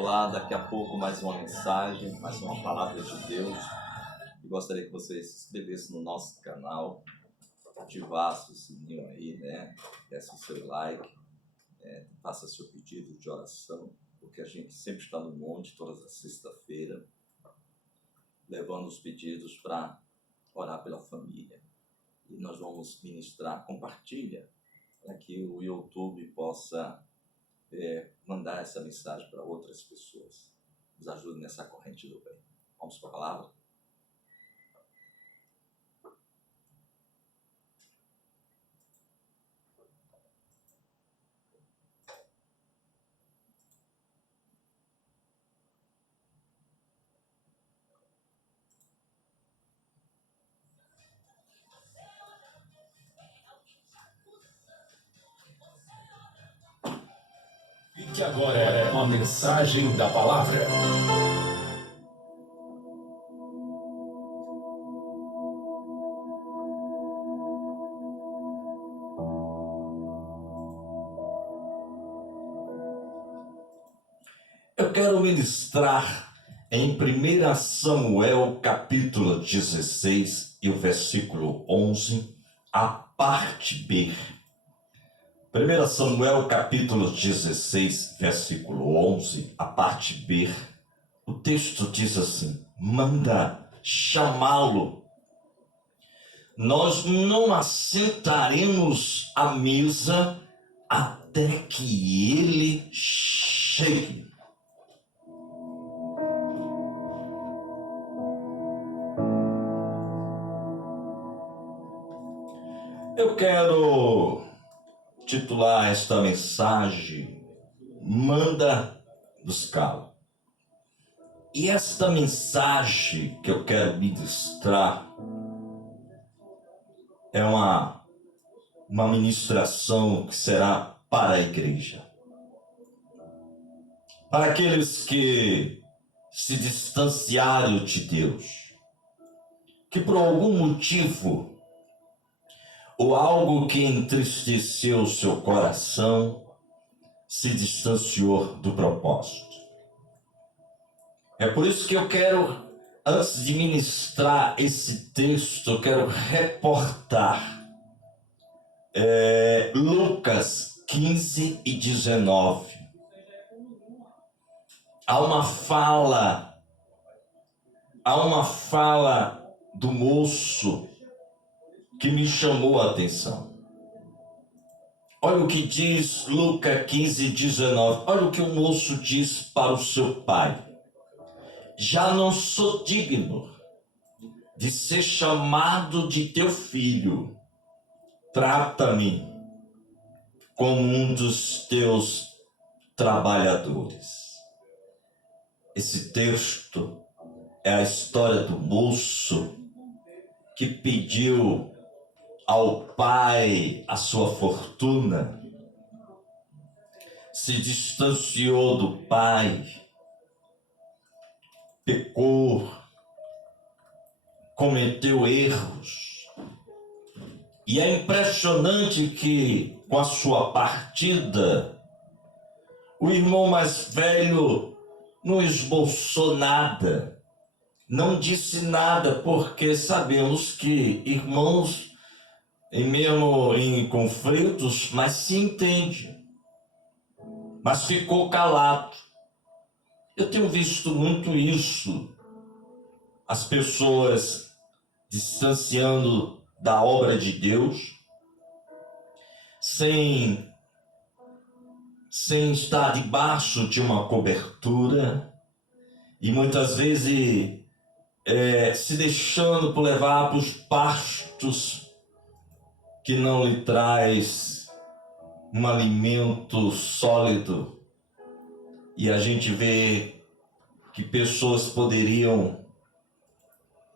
Olá, daqui a pouco mais uma mensagem, mais uma palavra de Deus. Eu gostaria que você se inscrevesse no nosso canal, ativasse o sininho aí, né? Desse o seu like, faça seu pedido de oração, porque a gente sempre está no monte, todas as sexta-feira, levando os pedidos para orar pela família. E nós vamos ministrar, compartilha, para que o YouTube possa mandar essa mensagem para outras pessoas. Nos ajude nessa corrente do bem. Vamos para a palavra? Que agora é uma mensagem da palavra. Eu quero ministrar em 1 Samuel capítulo 16 e o versículo 11, a parte B. 1 Samuel capítulo 16, versículo 11, a parte B. O texto diz assim: manda chamá-lo. Nós não assentaremos à mesa até que ele chegue. Eu quero titular esta mensagem, manda buscá-lo. E esta mensagem que eu quero ministrar é uma ministração que será para a igreja. Para aqueles que se distanciaram de Deus, que por algum motivo ou algo que entristeceu seu coração se distanciou do propósito. É por isso que eu quero, antes de ministrar esse texto, eu quero reportar Lucas 15 e 19. Há uma fala do moço que me chamou a atenção. Olha o que diz Lucas 15, 19. Olha o que o moço diz para o seu pai: já não sou digno de ser chamado de teu filho. Trata-me como um dos teus trabalhadores. Esse texto é a história do moço que pediu ao pai a sua fortuna, se distanciou do pai, pecou, cometeu erros. E é impressionante que, com a sua partida, o irmão mais velho não esboçou nada, não disse nada, porque sabemos que irmãos, e mesmo em conflitos, mas se entende, mas ficou calado. Eu tenho visto muito isso, as pessoas distanciando da obra de Deus, sem estar debaixo de uma cobertura, e muitas vezes se deixando por levar para os pastos que não lhe traz um alimento sólido. E a gente vê que pessoas poderiam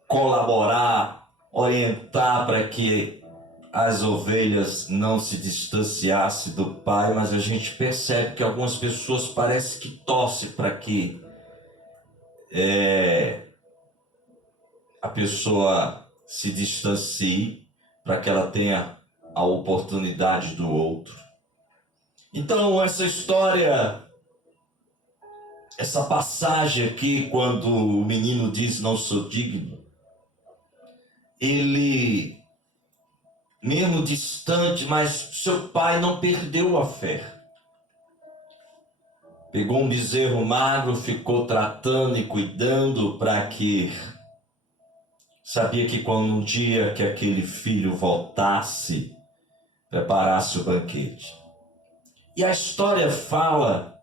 colaborar, orientar para que as ovelhas não se distanciassem do pai, mas a gente percebe que algumas pessoas parecem que torcem para que a pessoa se distancie, para que ela tenha a oportunidade do outro. Então, essa história essa passagem aqui, quando o menino diz não sou digno, ele, mesmo distante, mas seu pai não perdeu a fé. Pegou um bezerro magro, ficou tratando e cuidando para que... Sabia que quando um dia que aquele filho voltasse, preparasse o banquete. E a história fala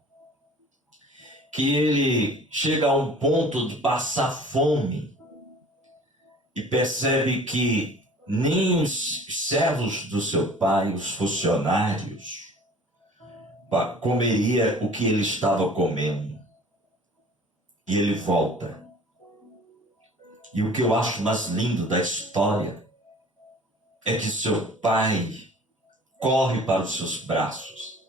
que ele chega a um ponto de passar fome e percebe que nem os servos do seu pai, os funcionários, comeria o que ele estava comendo. E ele volta. E o que eu acho mais lindo da história é que seu pai corre para os seus braços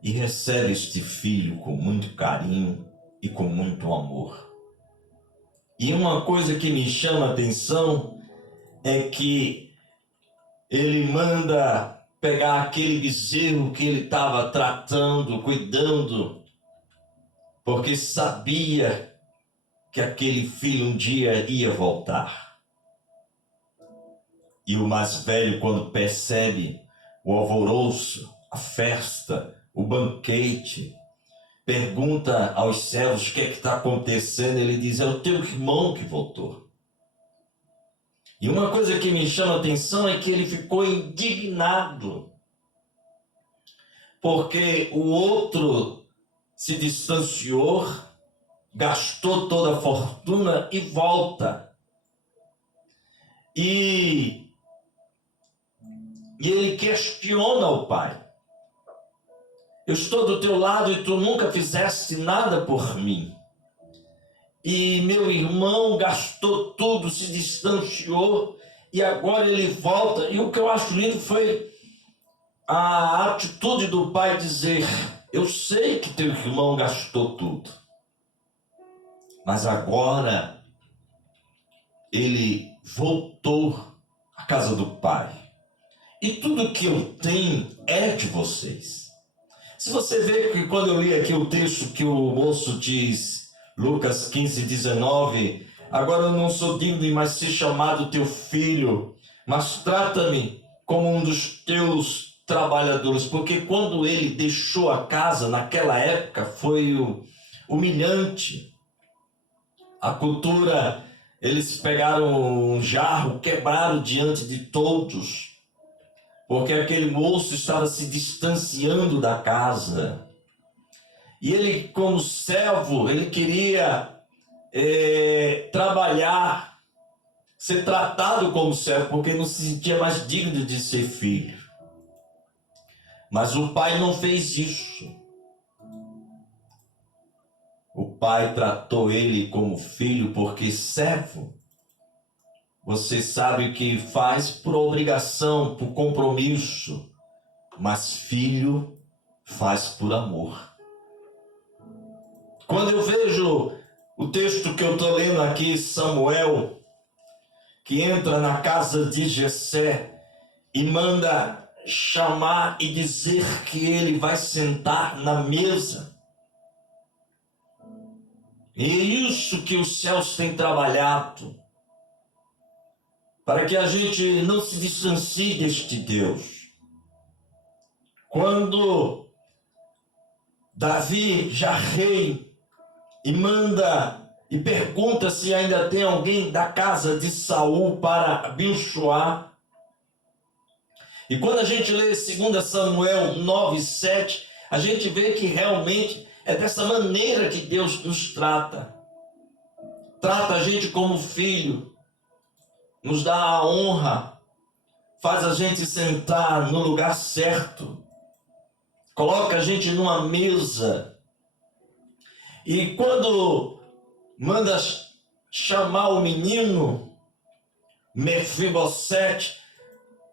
e recebe este filho com muito carinho e com muito amor. E uma coisa que me chama a atenção é que ele manda pegar aquele bezerro que ele estava tratando, cuidando, porque sabia que aquele filho um dia ia voltar. E o mais velho, quando percebe o alvoroço, a festa, o banquete, pergunta aos servos o que é que está acontecendo. Ele diz: é o teu irmão que voltou. E uma coisa que me chama a atenção é que ele ficou indignado, porque o outro se distanciou, gastou toda a fortuna e volta. E ele questiona o pai: eu estou do teu lado e tu nunca fizeste nada por mim. E meu irmão gastou tudo, se distanciou e agora ele volta. E o que eu acho lindo foi a atitude do pai dizer: eu sei que teu irmão gastou tudo, mas agora ele voltou à casa do pai. E tudo que eu tenho é de vocês. Se você vê que quando eu li aqui o texto que o moço diz, Lucas 15, 19, agora eu não sou digno de mais ser chamado teu filho, mas trata-me como um dos teus trabalhadores. Porque quando ele deixou a casa, naquela época, foi humilhante. A cultura, eles pegaram um jarro, quebraram diante de todos, porque aquele moço estava se distanciando da casa. E ele, como servo, ele queria trabalhar, ser tratado como servo, porque não se sentia mais digno de ser filho. Mas o pai não fez isso. O pai tratou ele como filho, porque servo, você sabe o que faz por obrigação, por compromisso, mas filho faz por amor. Quando eu vejo o texto que eu estou lendo aqui, Samuel, que entra na casa de Jessé e manda chamar e dizer que ele vai sentar na mesa. E é isso que os céus têm trabalhado, para que a gente não se distancie deste Deus. Quando Davi, já rei, e manda e pergunta se ainda tem alguém da casa de Saul para abençoar. E quando a gente lê 2 Samuel 9, 7, a gente vê que realmente é dessa maneira que Deus nos trata. Trata a gente como filho, nos dá a honra, faz a gente sentar no lugar certo, coloca a gente numa mesa. E quando manda chamar o menino, Mefibosete,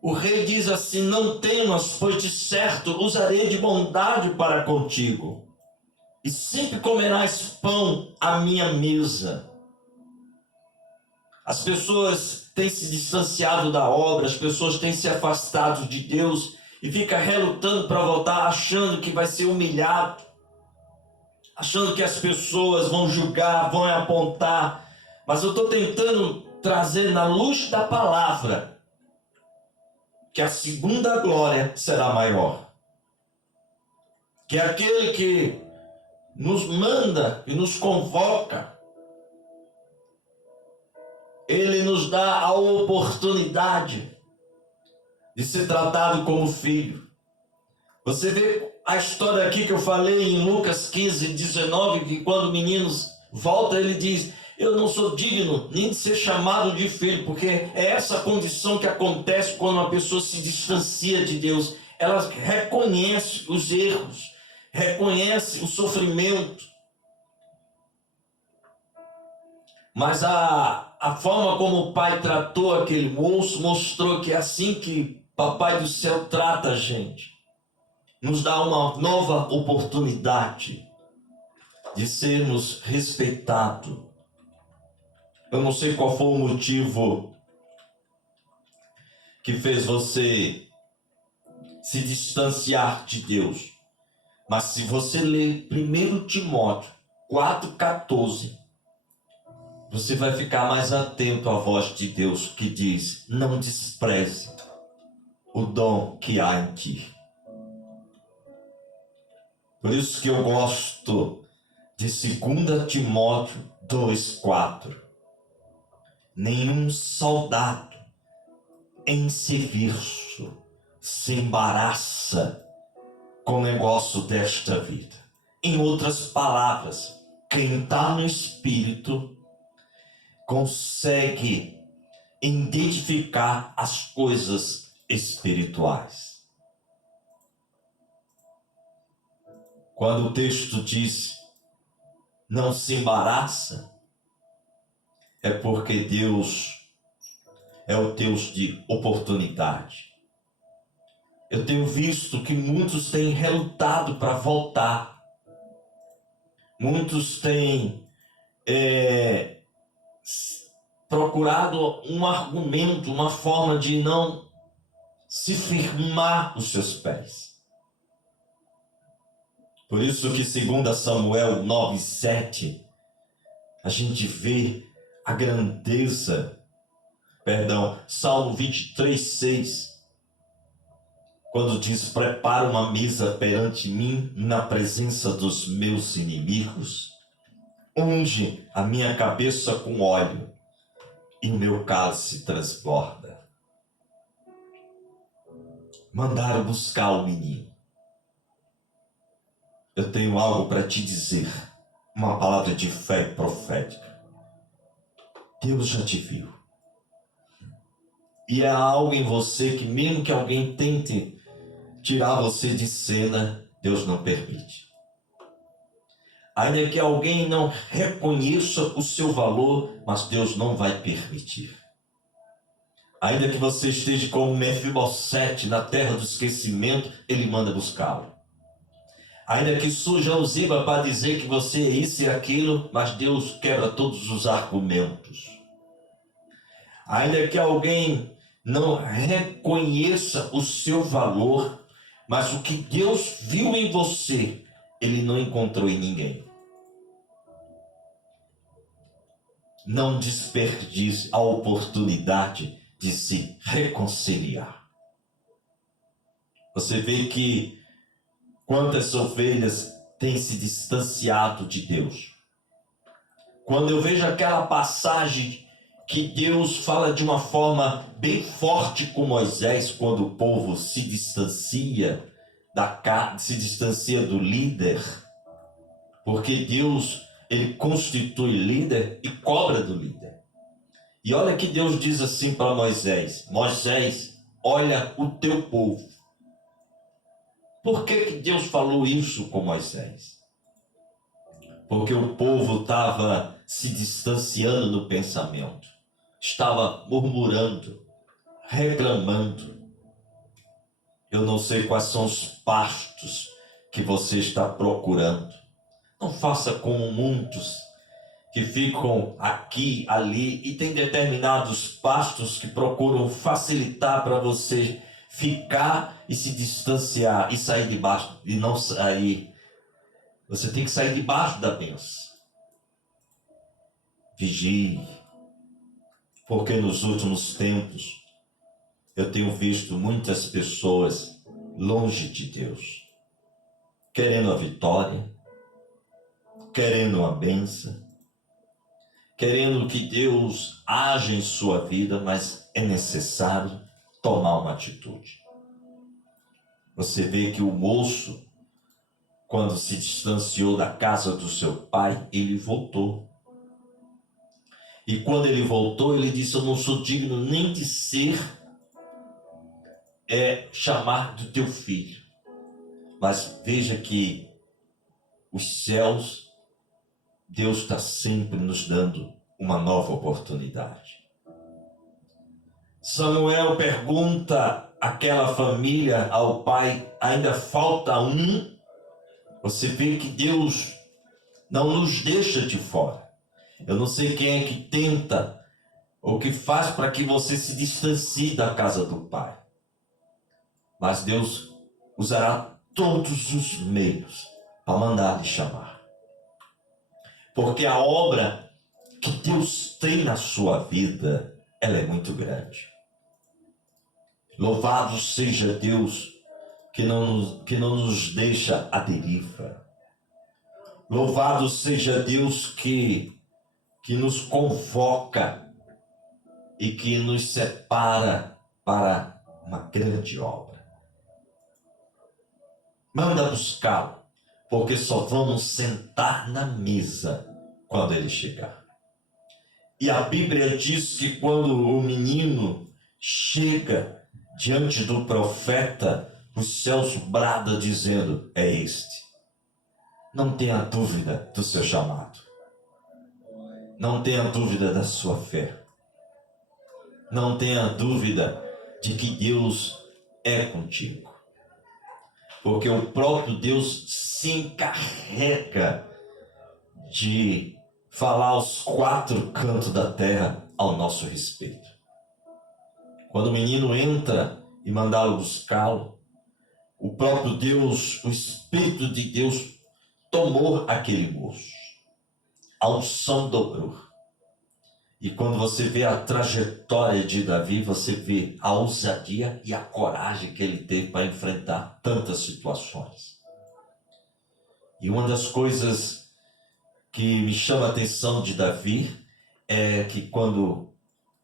o rei diz assim: não temas, pois de certo usarei de bondade para contigo, e sempre comerás pão à minha mesa. As pessoas têm se distanciado da obra, as pessoas têm se afastado de Deus e fica relutando para voltar, achando que vai ser humilhado, achando que as pessoas vão julgar, vão apontar, mas eu estou tentando trazer na luz da palavra que a segunda glória será maior. Que aquele que nos manda e nos convoca, ele nos dá a oportunidade de ser tratado como filho. Você vê a história aqui que eu falei em Lucas 15, 19, que quando o menino volta, ele diz: eu não sou digno nem de ser chamado de filho, porque é essa condição que acontece quando uma pessoa se distancia de Deus. Ela reconhece os erros, reconhece o sofrimento, mas a forma como o pai tratou aquele moço mostrou que é assim que Papai do céu trata a gente. Nos dá uma nova oportunidade de sermos respeitados. Eu não sei qual foi o motivo que fez você se distanciar de Deus, mas se você ler 1 Timóteo 4,14, você vai ficar mais atento à voz de Deus que diz: não despreze o dom que há em ti. Por isso que eu gosto de 2 Timóteo 2,4. Nenhum soldado em serviço se embaraça com o negócio desta vida. Em outras palavras, quem está no Espírito consegue identificar as coisas espirituais. Quando o texto diz não se embaraça, é porque Deus é o Deus de oportunidade. Eu tenho visto que muitos têm relutado para voltar. Muitos têm procurado um argumento, uma forma de não se firmar os seus pés. Por isso que 2 Samuel 9,7, a gente vê a grandeza, Salmo 23,6, quando diz: prepara uma mesa perante mim na presença dos meus inimigos, unge a minha cabeça com óleo e o meu cálice transborda. Mandaram buscar o menino. Eu tenho algo para te dizer, uma palavra de fé profética. Deus já te viu. E há algo em você que, mesmo que alguém tente tirar você de cena, Deus não permite. Ainda que alguém não reconheça o seu valor, mas Deus não vai permitir. Ainda que você esteja como Mefibosete na terra do esquecimento, Ele manda buscá-lo. Ainda que surja o Ziba para dizer que você é isso e aquilo, mas Deus quebra todos os argumentos. Ainda que alguém não reconheça o seu valor, mas o que Deus viu em você, Ele não encontrou em ninguém. Não desperdice a oportunidade de se reconciliar. Você vê que quantas ovelhas têm se distanciado de Deus. Quando eu vejo aquela passagem que Deus fala de uma forma bem forte com Moisés, quando o povo se distancia do líder, porque Deus, Ele constitui líder e cobra do líder. E olha que Deus diz assim para Moisés: Moisés, olha o teu povo. Por que Deus falou isso com Moisés? Porque o povo estava se distanciando do pensamento, estava murmurando, reclamando. Eu não sei quais são os pastos que você está procurando. Não faça como muitos que ficam aqui, ali, e tem determinados pastos que procuram facilitar para você ficar e se distanciar e sair debaixo e não sair Você tem que sair debaixo da bênção. Vigie, porque nos últimos tempos eu tenho visto muitas pessoas longe de Deus, querendo a vitória, querendo a bênção, querendo que Deus haja em sua vida, mas é necessário tomar uma atitude. Você vê que o moço, quando se distanciou da casa do seu pai, ele voltou. E quando ele voltou, ele disse: eu não sou digno nem de ser chamado do teu filho. Mas veja que os céus, Deus está sempre nos dando uma nova oportunidade. Samuel pergunta àquela família, ao pai: ainda falta um? Você vê que Deus não nos deixa de fora. Eu não sei quem é que tenta ou que faz para que você se distancie da casa do pai. Mas Deus usará todos os meios para mandar lhe chamar. Porque a obra que Deus tem na sua vida, ela é muito grande. Louvado seja Deus que não nos deixa à deriva. Louvado seja Deus que nos convoca e que nos separa para uma grande obra. Manda buscá-lo, porque só vamos sentar na mesa quando ele chegar. E a Bíblia diz que quando o menino chega diante do profeta, os céus bradam dizendo: é este. Não tenha dúvida do seu chamado. Não tenha dúvida da sua fé. Não tenha dúvida de que Deus é contigo. Porque o próprio Deus se encarrega de falar aos quatro cantos da terra ao nosso respeito. Quando o menino entra e mandá-lo buscá-lo, o próprio Deus, o Espírito de Deus, tomou aquele moço. A unção dobrou. E quando você vê a trajetória de Davi, você vê a ousadia e a coragem que ele teve para enfrentar tantas situações. E uma das coisas que me chama a atenção de Davi é que quando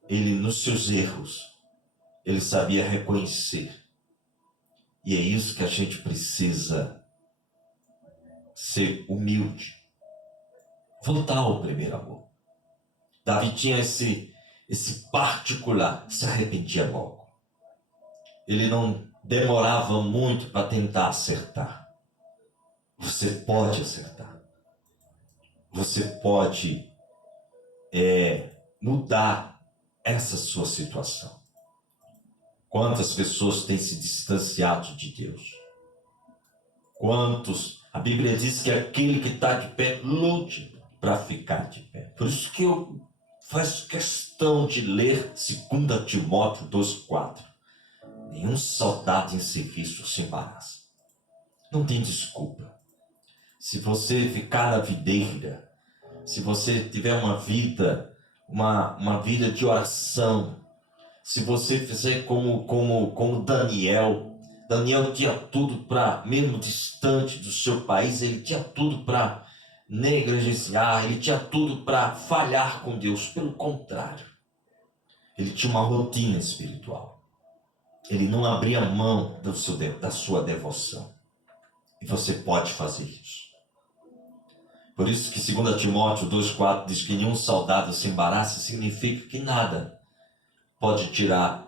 ele, nos seus erros, ele sabia reconhecer. E é isso que a gente precisa ser humilde. Voltar ao primeiro amor. Davi tinha esse particular, se arrependia logo. Ele não demorava muito para tentar acertar. Você pode acertar. Você pode mudar essa sua situação. Quantas pessoas têm se distanciado de Deus? Quantos? A Bíblia diz que aquele que está de pé, lute para ficar de pé. Por isso que eu faço questão de ler 2 Timóteo 2,4. Nenhum soldado em serviço se embaraça. Não tem desculpa. Se você ficar na videira, se você tiver uma vida de oração, se você fizer como Daniel tinha tudo para, mesmo distante do seu país, ele tinha tudo para negligenciar, ele tinha tudo para falhar com Deus. Pelo contrário, ele tinha uma rotina espiritual. Ele não abria mão da sua devoção. E você pode fazer isso. Por isso que 2 Timóteo 2,4 diz que nenhum soldado se embaraça, significa que nada pode tirar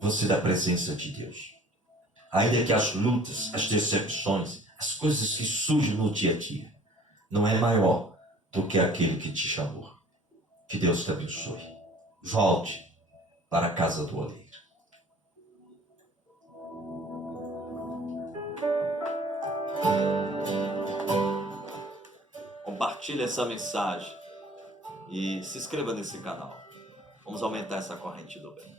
você da presença de Deus. Ainda que as lutas, as decepções, as coisas que surgem no dia a dia, não é maior do que aquele que te chamou. Que Deus te abençoe. Volte para a casa do oleiro. Compartilhe essa mensagem e se inscreva nesse canal. Vamos aumentar essa corrente do bem.